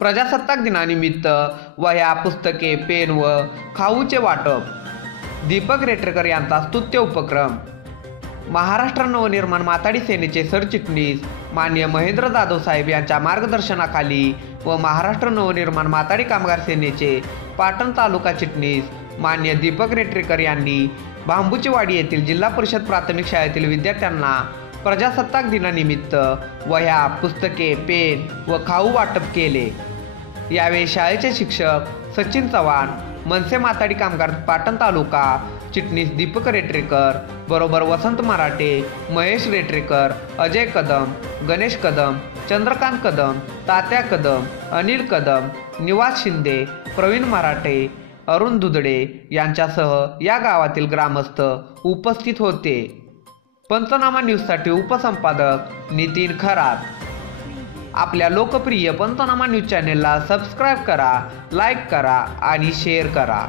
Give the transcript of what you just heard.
प्रजासत्ताक दिनानिमित्त वह्या, पुस्तके, पेन व खाऊचे वाटप. दीपक रेटकर यांचा स्तुत्य उपक्रम. महाराष्ट्र नवनिर्माण माथाडी सेनेचे सरचिटणीस माननीय महेंद्र जाधव साहेब यांच्या मार्गदर्शनाखाली व महाराष्ट्र नवनिर्माण माथाडी कामगार सेनेचे पाटण तालुका चिटणीस माननीय दीपक रेटकर यांनी बांबूचीवाडी येथील जिल्हा परिषद प्राथमिक शाळेतील विद्यार्थ्यांना प्रजासत्ताक दिनानिमित्त वह्या, पुस्तके, पेन व खाऊ वाटप केले. यावेळी शाळेचे शिक्षक सचिन चव्हाण, मनसे माथाडी कामगार पाटण तालुका चिटणीस दीपक रेटकर बरोबर वसंत मराठे, महेश रेटकर, अजय कदम, गणेश कदम, चंद्रकांत कदम, तात्या कदम, अनिल कदम, निवास शिंदे, प्रवीण मराठे, अरुण दुधडे यांच्यासह या गावातील ग्रामस्थ उपस्थित होते. पंचनामा न्यूजसाठी उपसंपादक नितीन खरात. आपल्या लोकप्रिय पंचनामा न्यूज चॅनेलला सबस्क्राईब करा, लाईक करा आणि शेअर करा.